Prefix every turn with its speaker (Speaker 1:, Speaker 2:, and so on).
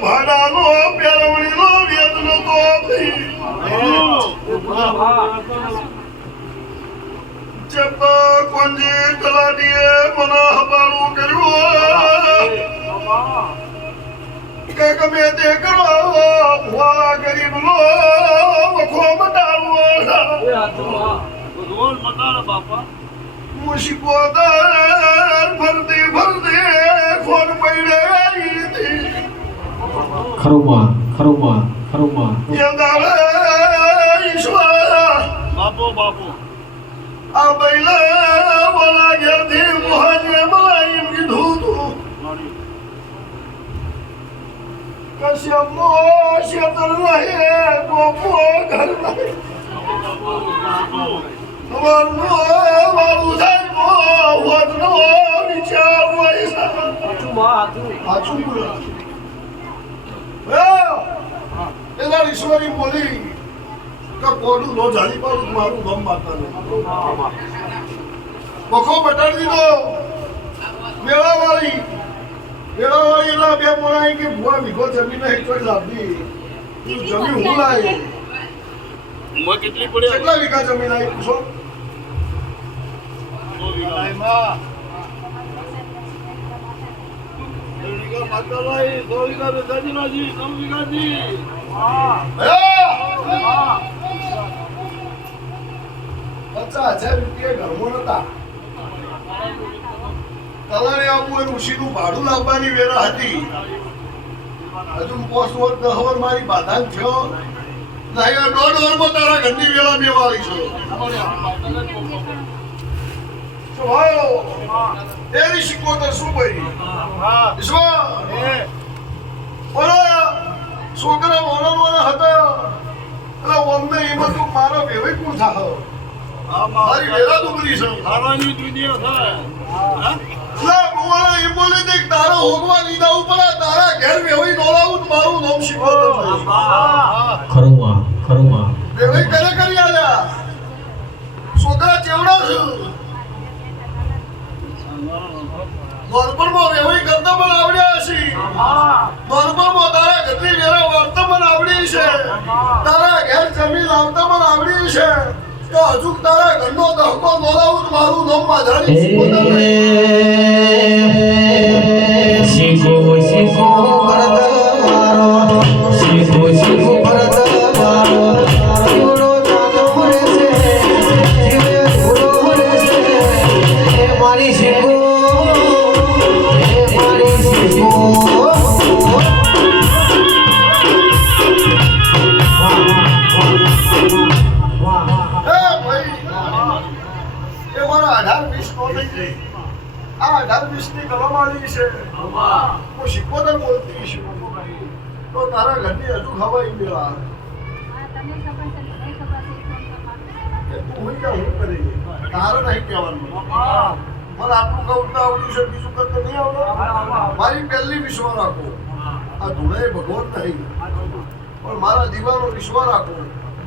Speaker 1: ભાડાનો પેરવણીનો વેતનો તો ચેપ કોંજી કલાડીએ મને કે ગમે તે કરો ભુવા ગરીબનો વખો મટાડવો
Speaker 2: ભગવાન મતારા બાપા.
Speaker 1: મુશિકોદર ફરતી ફરતી ફોન પડે
Speaker 3: ખરુમાં ખરુમાં ખરુમાં.
Speaker 1: યદારે ઈશ્વર.
Speaker 2: બાપો બાપો.
Speaker 1: આ બૈલા બોલા ઘેરથી મોહન મલાઈ કીધું તું. શેતર હોય સાચું બોલો. એના ઈશ્વરી બોલી કોડું નો જાણી પાડું મારું ગમ માતા વખો દીધો. મેળાવાળી મેળાવાળી એના બે મોણાઈ કે ભુવા વિગો જમીન એક કોઈ તું જમીન હું લાવી
Speaker 2: ઉંમર કેટલી પડી?
Speaker 1: કેટલા વીઘા જમીન આવી પૂછો? પચાસ હજાર રૂપિયા ઘરમાં નતા. આપવું એ ઋષિનું ભાડું લાવવાની વેરા હતી. હજુ પોસ્ટ વોટ દહવર મારી બાધાન થયો નહીં દોઢ વરમાં તારા ઘરની વેળા બેવાળી છે. શું ભાઈ છોકરા મોના મોના હતા. એટલે એમાં તું મારો વેવાઈ કોણ થાહ મારી વેલા દુબરી છે.
Speaker 2: ખાવાની દુનિયા થાય.
Speaker 1: ના બોલા એમ બોલે છે કે તારા હોગવા લીધા ઉપર તારા ઘેર વેવાઈ ડોલાવું મારું નામ શીખવતો
Speaker 3: ખરુમાં ખરુમાં
Speaker 1: વેવાઈ કરે કરી આલ્યા છોકરા ચેવડા છે. નોર્મલમાં વેવાઈ કરતા પણ આવડ્યા હશે. નોર્મલમાં તારા ઘરની વેરા વાર્તા પણ આવડી છે. તારા ઘેર જમીન લાવતા પણ આવડી છે. તો હજુ તારા ઘરનો દહકો નોલાવું મારું નામ નહીં.
Speaker 3: શીખો શીખો
Speaker 1: અઢાર વીસ નો થઈ ગઈ આ અઢાર વીસની કલમાળી છે. હું શીખવતર બોલતી છું તો તારા ઘરની હજુ ખવાઈ ગયેલા એ તું હું ક્યાં હું કરી તારે નહીં કહેવાનું. મને આટલું કહું તો આવડ્યું છે બીજું કરતા નહીં આવડે. મારી પહેલી વિશ્વ રાખો. આ ધૂળે ભગવાન નહીં. પણ મારા દીવાનો વિશ્વ રાખો.